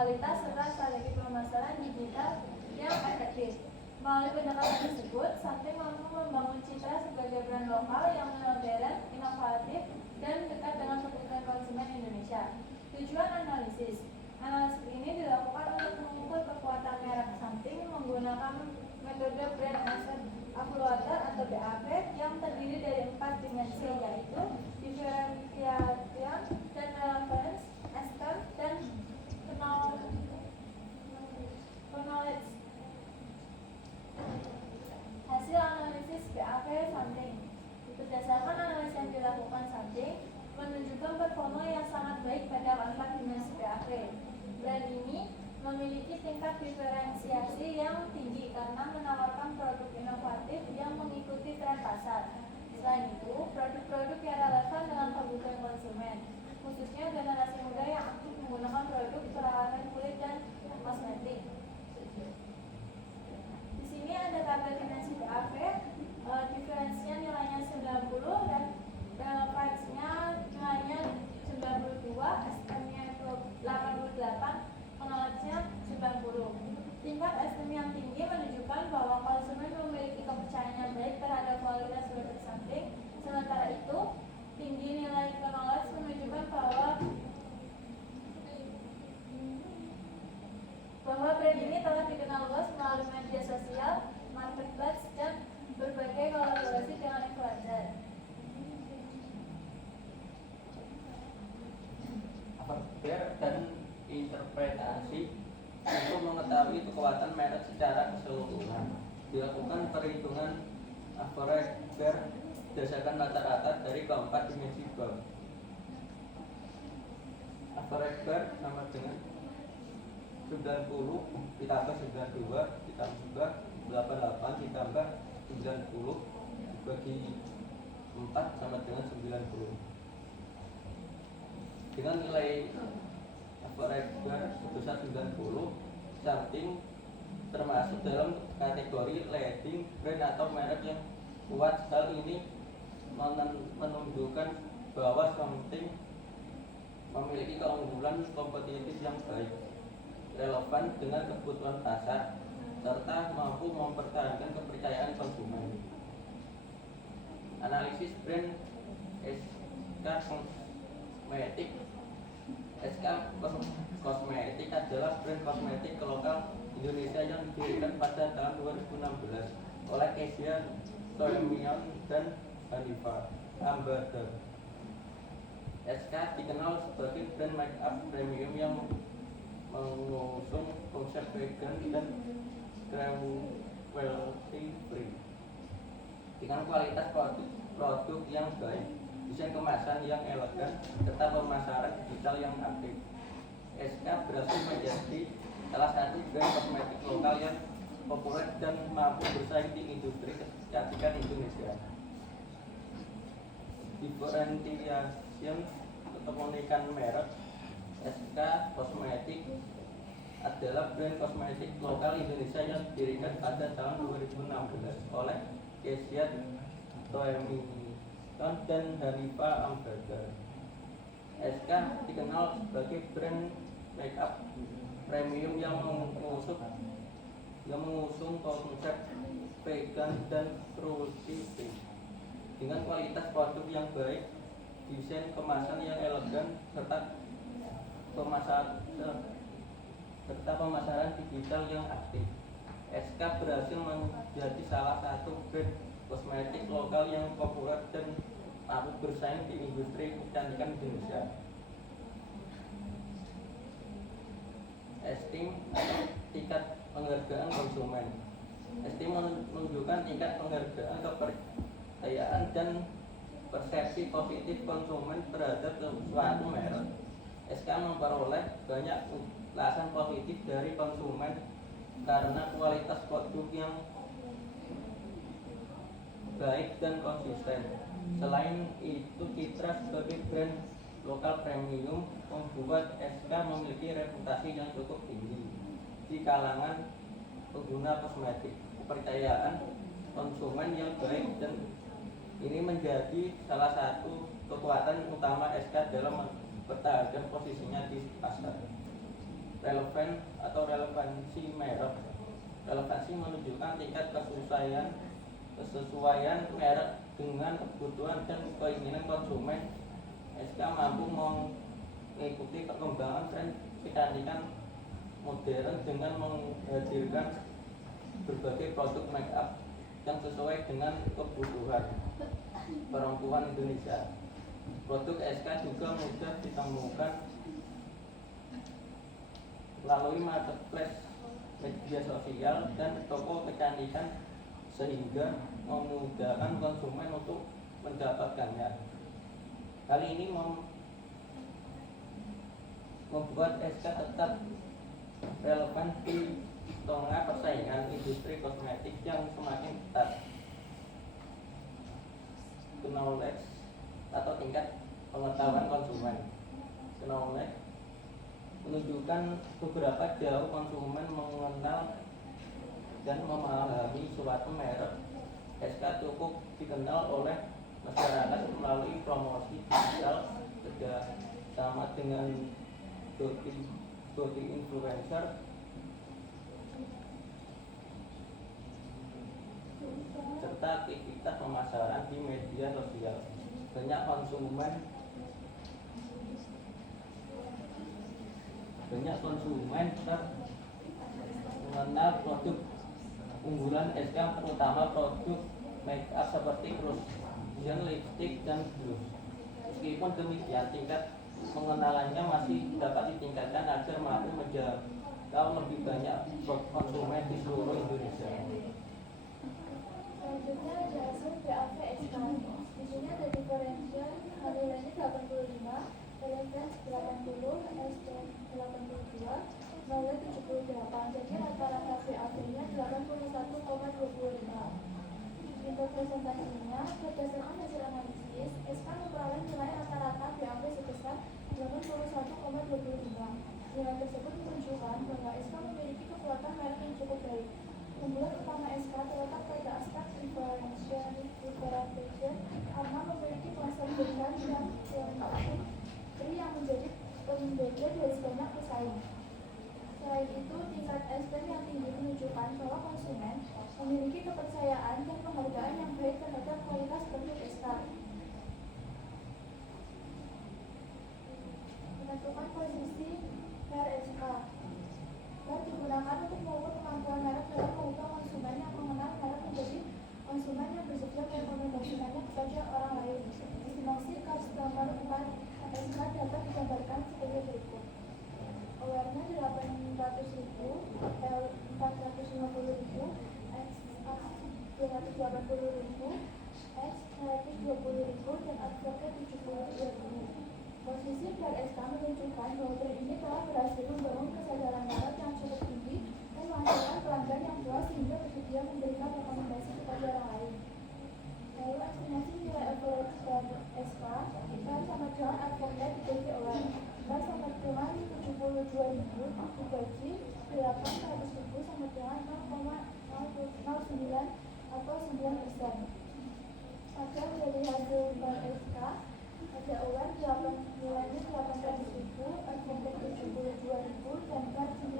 kualitas serta strategi pemasaran digital yang efektif. Melalui pendekatan tersebut, Something mampu membangun citra sebagai brand lokal yang modern, inovatif, dan dekat dengan kebutuhan konsumen Indonesia. Tujuan analisis. Analisis ini dilakukan untuk mengukur kekuatan merek Something menggunakan metode Brand Asset Evaluator atau BAP yang terdiri dari 4 dimensi, yaitu differentiation dan relevance, strength, dan knowledge. Hasil analisis BAP Something. Berdasarkan analisis yang dilakukan Something menunjukkan performa yang sangat baik pada keempat dimensi BAP. Brand ini memiliki tingkat diferensiasi yang tinggi karena menawarkan produk inovatif yang mengikuti tren pasar. Selain itu, produk-produk yang relevan dengan kebutuhan konsumen, khususnya generasi muda yang aktif menggunakan produk perawatan kulit dan kosmetik. Di sini ada tabel dimensi BAP, diferensinya nilainya 90 dan relevansinya nilainya 92, STM-nya 88, knowledge-nya 90. Tingkat STM yang tinggi menunjukkan bahwa konsumen memiliki kepercayaan yang baik terhadap kualitas produk Something. Sementara itu, tinggi nilai knowledge menunjukkan bahwa brand ini telah dikenal luas melalui media sosial, marketplace, dan berbagai kolaborasi dengan influencer. Aperture dan interpretasi untuk mengetahui kekuatan merek secara keseluruhan. Dilakukan perhitungan average bear berdasarkan rata-rata dari keempat dimensi BAP. Average bear sama dengan 90 ditambah 92 ditambah 88 ditambah 90 dibagi 4 sama dengan 90. Dengan nilai average bear sebesar 90, Something termasuk dalam kategori leading brand atau merek yang kuat. Hal ini menunjukkan bahwa Something memiliki keunggulan kompetitif yang baik, relevan dengan kebutuhan pasar, serta mampu mempertahankan kepercayaan konsumen. Analisis brand SK Kosmetik adalah brand kosmetik lokal Indonesia yang didirikan pada tahun 2016 oleh Kezia Toemion dan Hanifa Ambarder. SK dikenal sebagai brand makeup premium yang mengusung konsep vegan dan cruelty free dengan kualitas produk yang baik, desain kemasan yang elegan, serta pemasaran digital yang aktif. SK berhasil menjadi salah satu brand kosmetik lokal yang populer dan mampu bersaing di industri kecantikan Indonesia. Differentiation atau keunikan merek SK Kosmetik adalah brand kosmetik lokal Indonesia yang didirikan pada tahun 2016 oleh Kezia Toemion dan Hanifa Ambarder. SK dikenal sebagai brand makeup premium yang mengusung konsep vegan dan cruelty free dengan kualitas produk yang baik, desain kemasan yang elegan, serta pemasaran digital yang aktif. SK berhasil menjadi salah satu brand kosmetik lokal yang populer dan mampu bersaing di industri kecantikan Indonesia. Esteem atau tingkat penghargaan konsumen. Esteem menunjukkan tingkat penghargaan, kepercayaan, dan persepsi positif konsumen terhadap suatu merek. SK memperoleh banyak ulasan positif dari konsumen karena kualitas produk yang baik dan konsisten. Selain itu, citra sebagai brand lokal premium membuat SK memiliki reputasi yang cukup tinggi di kalangan pengguna kosmetik. Kepercayaan konsumen yang baik dan ini menjadi salah satu kekuatan utama SK dalam mempertahankan posisinya di pasar. relevan atau relevansi merek. Relevansi menunjukkan tingkat kesesuaian merek dengan kebutuhan dan keinginan konsumen. SK mampu mengikuti perkembangan tren kecantikan modern dengan menghadirkan berbagai produk make up yang sesuai dengan kebutuhan perempuan Indonesia. Produk SK juga mudah ditemukan melalui marketplace, media sosial, dan toko kecantikan sehingga memudahkan konsumen untuk mendapatkannya. Hal ini membuat SK tetap relevan di tengah persaingan industri kosmetik yang semakin ketat. Knowledge atau tingkat pengetahuan konsumen. Knowledge menunjukkan beberapa jauh konsumen mengenal dan memahami suatu merek. SK cukup dikenal oleh masyarakat melalui promosi digital sama dengan body influencer serta aktivitas pemasaran di media sosial. Banyak konsumen mengenal produk unggulan SK, terutama produk make up seperti cushion, lipstick, dan blush. Meskipun demikian, tingkat pengenalannya masih dapat ditingkatkan agar mampu menjangkau lebih banyak konsumen di seluruh Indonesia. Selanjutnya ada hasil BAV SK. Di sini ada diferensial nilainya 85, reference 80, STM 82, nilai 78. Jadi rata-rata BAV-nya 81,25. Untuk presentasinya, berdasarkan hasil analisis, SK memperoleh nilai rata-rata BAV sebesar 81,25. Nilai tersebut menunjukkan bahwa SK memiliki kekuatan merek yang cukup baik. Unggulan utama SK terletak pada aspek differentiation karena memiliki konsep besar yang yang menjadi pembeda dari banyak pesaing. Selain itu, tingkat SPM yang tinggi menunjukkan bahwa konsumen memiliki kepercayaan dan penghargaan yang baik terhadap kualitas produk SK. Menentukan posisi RSK. Dan digunakan untuk mengukur kemampuan merek dalam mengubah konsumen yang mengenal merek menjadi konsumen yang bersedia merekomendasikannya kepada orang lain. Estimasi customer SK dapat digambarkan sebagai berikut. Awareness 800.000, L 450.000, X 280.000, X 120.000, dan advocate 72.000. Posisi BRSK menunjukkan bahwa brand ini telah berhasil membangun kesadaran merek yang cukup tinggi dan menghasilkan pelanggan yang puas sehingga bersedia memberikan rekomendasi kepada orang lain. Lalu estimasi nilai average BRSK dan sama dengan advocate dibagi oleh dan sama dengan 72.000 dibagi 800.000 sama dengan 0,009 atau 9%. Maka dari hasil BRSK ada aware nilainya 800.000, advocate 72.000, dan BAR 9%.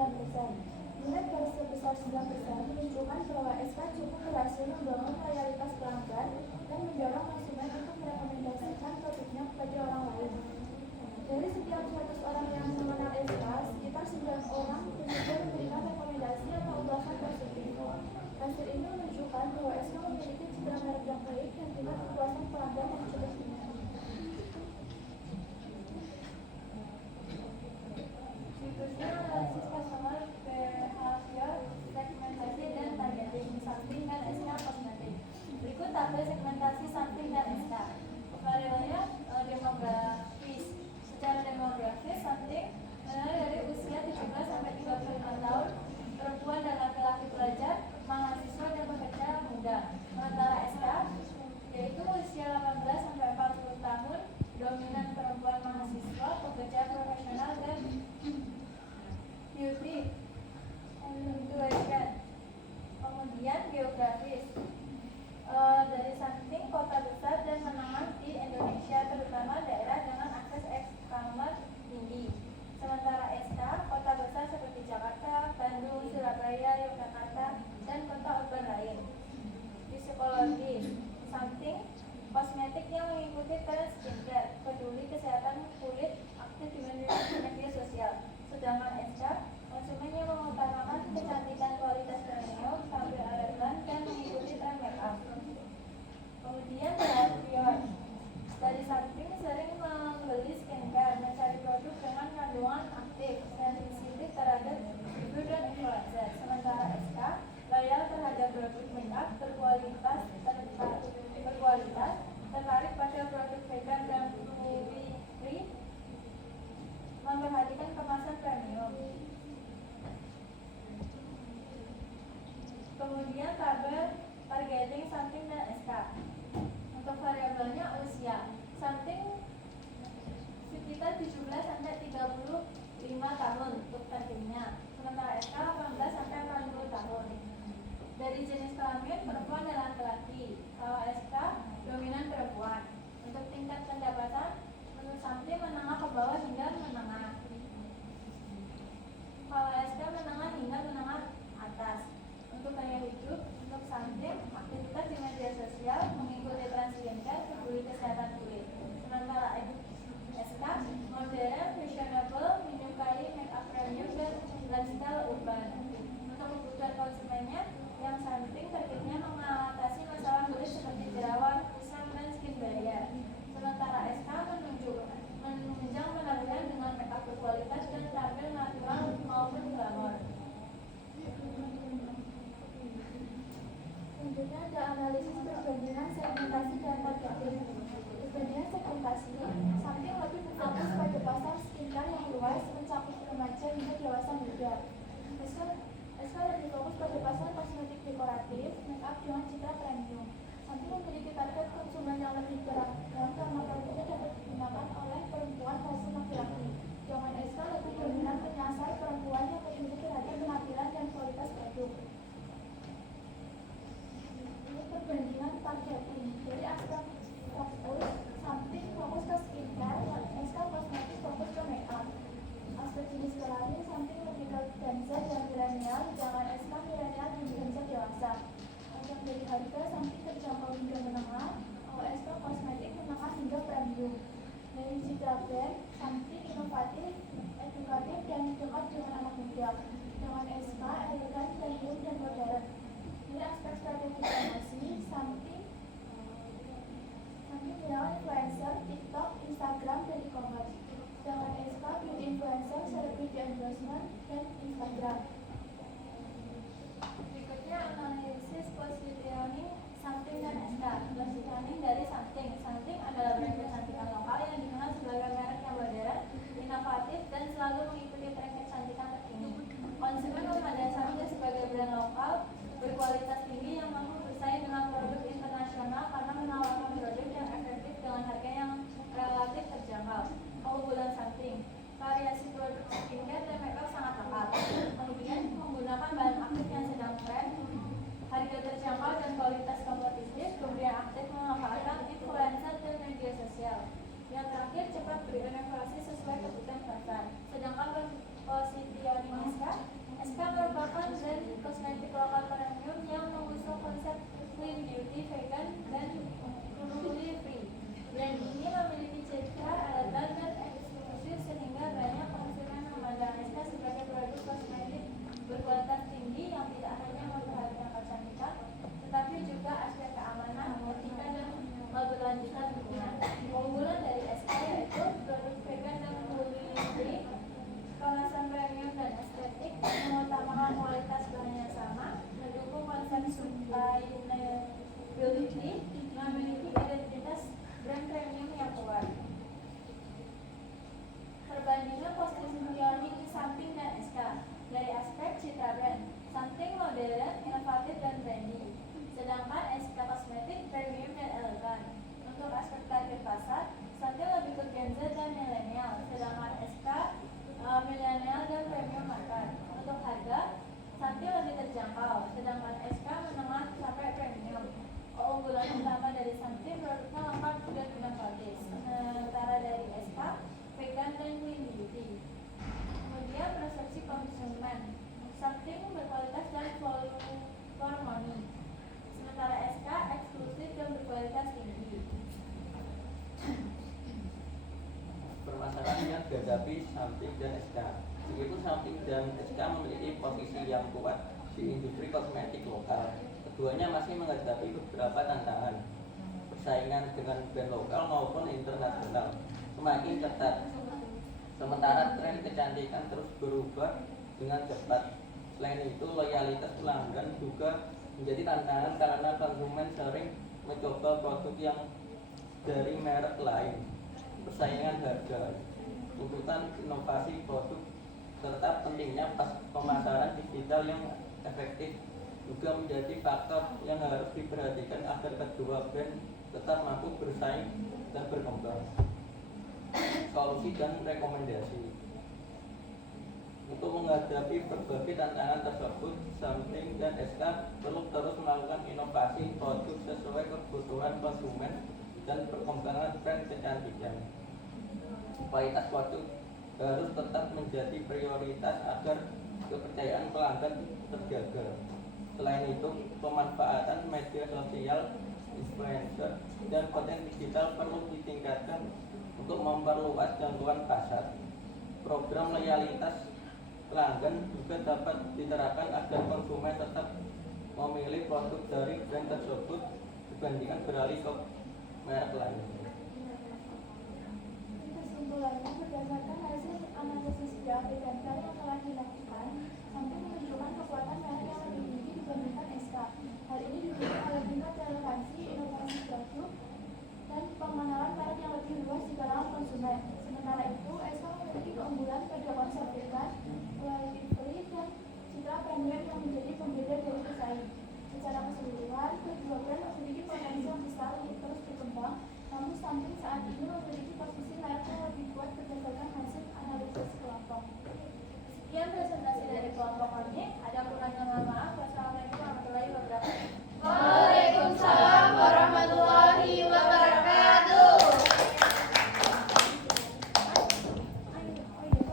Nilai BAR sebesar 9% menunjukkan bahwa SK cukup berhasil membangun loyalitas pelanggan dan mendorong konsumen untuk merekomendasikan produknya kepada orang lain. Dari setiap 100 orang yang mengenal SK, sekitar 9 orang bersedia memberikan rekomendasi atau ulasan positif. Hasil ini menunjukkan bahwa SK memiliki citra merek yang baik dan tingkat kepuasan pelanggan yang cukup tinggi. Berikutnya analisis customer behavior, segmentasi dan targeting sampling dan SK kosmetik. Berikut tabel segmentasi sampling dan SK. Variabelnya demografis. Secara demografis, sampling dari usia 17 sampai 35 tahun, perempuan dan laki-laki pelajar, mahasiswa dan pekerja muda. Sementara SK yaitu usia 18 sampai 40 tahun, dominan perempuan mahasiswa, pekerja profesional dan beauty influencer. Kemudian geografis, dari sampling Kalau SK dominan perempuan. Untuk tingkat pendapatan menurut something menengah ke bawah hingga menengah. Kalau SK menengah hingga menengah atas. Untuk gaya hidup, untuk something aktivitas di media sosial, mengikuti tren skincare, peduli kesehatan kulit. Sementara SK modern, fashionable, menyukai make up premium dan lifestyle urban. Untuk kebutuhan konsumennya, yang something targetnya mengatasi masalah kulit seperti jerawat, kusam, dan skin barrier. Sementara SK menunjang penampilan dengan make up berkualitas dan tampil natural maupun glamor. Selanjutnya ada analisis perbandingan segmentasi dan targeting. Perbandingan segmentasi, something lebih berfokus pada pasar skincare yang luas, mencakup remaja hingga dewasa muda. SK lebih fokus pada pasar kosmetik dekoratif, make up dengan citra premium. Something memiliki target konsumen yang lebih beragam karena produknya dapat digunakan oleh perempuan maupun laki-laki. Jangan SK lebih dominan menyasar perempuan yang memiliki perhatian penampilan dan kualitas produk. Perbandingan targeting dari aspek fokus, something fokus ke skincare, SK kosmetik fokus ke make up. Aspek jenis kelamin, something lebih ke Gen Z dan milenial, jangan SK milenial dan Gen Z dewasa. Untuk dari harga, something terjangkau hingga menengah, kalau SK kosmetik menengah hingga premium. Dari citra brand, something inovatif, edukatif, dan dekat dengan anak muda. Jangan SK elegan, premium, dan modern. Ini aspek strategi promosi, something menggunakan influencer, TikTok, Instagram, dan e-commerce. Dengan SK, beauty influencer, celebrity endorsement, dan Instagram. Berikutnya analisis positioning something dan SK. Positioning dari something. Something adalah brand kecantikan lokal yang dikenal sebagai merek yang modern, inovatif, dan selalu mengikuti tren kecantikan terkini. Konsumen memandang something sebagai brand lokal berkualitas tinggi yang mampu bersaing dengan produk internasional karena menawarkan produk yang efektif dengan harga yang relatif terjangkau. Keunggulan something, variasi produk skincare dan makeup sangat lengkap. Kemudian menggunakan bahan aktif yang sedang tren, harga terjangkau dan kualitas kompetitif. Kemudian aktif memanfaatkan influencer dan media sosial. Yang terakhir, cepat berinovasi sesuai kebutuhan pasar. Sedangkan positioning SK merupakan brand kosmetik lokal premium yang mengusung konsep clean beauty, vegan, dan cruelty free. Brand ini memiliki citra elegan dan eksklusif sehingga banyak konsumen memandang SK sebagai produk kosmetik berkualitas tinggi yang tidak hanya memperhatikan kecantikan, tetapi juga aspek keamanan, etika, dan keberlanjutan lingkungan. Keunggulan dari SK yaitu produk vegan dan cruelty free, kemasan premium dan estetik, mengutamakan kualitas bahan yang sama, mendukung konsep sustainability, memiliki identitas brand premium yang kuat. Perbandingan positioning something dan SK dari aspek citra brand. Something modern, inovatif, dan trendy, sedangkan SK kosmetik premium dan elegan. Untuk aspek target pasar, something lebih ke Gen Z dan milenial, sedangkan SK milenial dan premium market. Untuk harga, something lebih terjangkau, sedangkan SK menengah sampai premium. Keunggulan utama dari something produknya lengkap dan inovatif, sementara dari SK vegan dan clean beauty. Kemudian persepsi konsumen, something berkualitas dan value for money, sementara SK eksklusif dan berkualitas tinggi. Permasalahan yang dihadapi something dan SK. Begitu something dan SK memiliki posisi yang kuat di industri kosmetik lokal. Keduanya masih menghadapi beberapa tantangan. Persaingan dengan brand lokal maupun internasional semakin ketat. Sementara tren kecantikan terus berubah dengan cepat. Selain itu, loyalitas pelanggan juga menjadi tantangan karena konsumen sering mencoba produk yang dari merek lain. Persaingan harga, tuntutan inovasi produk, serta pentingnya pemasaran digital yang efektif juga menjadi faktor yang harus diperhatikan agar kedua brand tetap mampu bersaing dan berkembang. Solusi dan rekomendasi. Untuk menghadapi berbagai tantangan tersebut, Something dan SK perlu terus melakukan inovasi produk sesuai kebutuhan konsumen dan perkembangan tren kecantikan. Kualitas produk harus tetap menjadi prioritas agar kepercayaan pelanggan terjaga. Selain itu, pemanfaatan media sosial, influencer, dan konten digital perlu ditingkatkan untuk memperluas jangkauan pasar. Program loyalitas pelanggan juga dapat diterapkan agar konsumen tetap memilih produk dari brand tersebut dibandingkan beralih ke merek lain. Kesimpulannya, berdasarkan hasil analisis graf dan yang telah dilakukan, Something menunjukkan kekuatan merek yang lebih tinggi dibandingkan SK. Hal ini didukung oleh tingkat relevansi, inovasi produk, dan pengenalan merek yang lebih luas di kalangan konsumen. Sementara itu, SK memiliki keunggulan pada konsep bebas, quality free, dan citra premium yang menjadi pembeda dari pesaing. Secara keseluruhan, kedua brand memiliki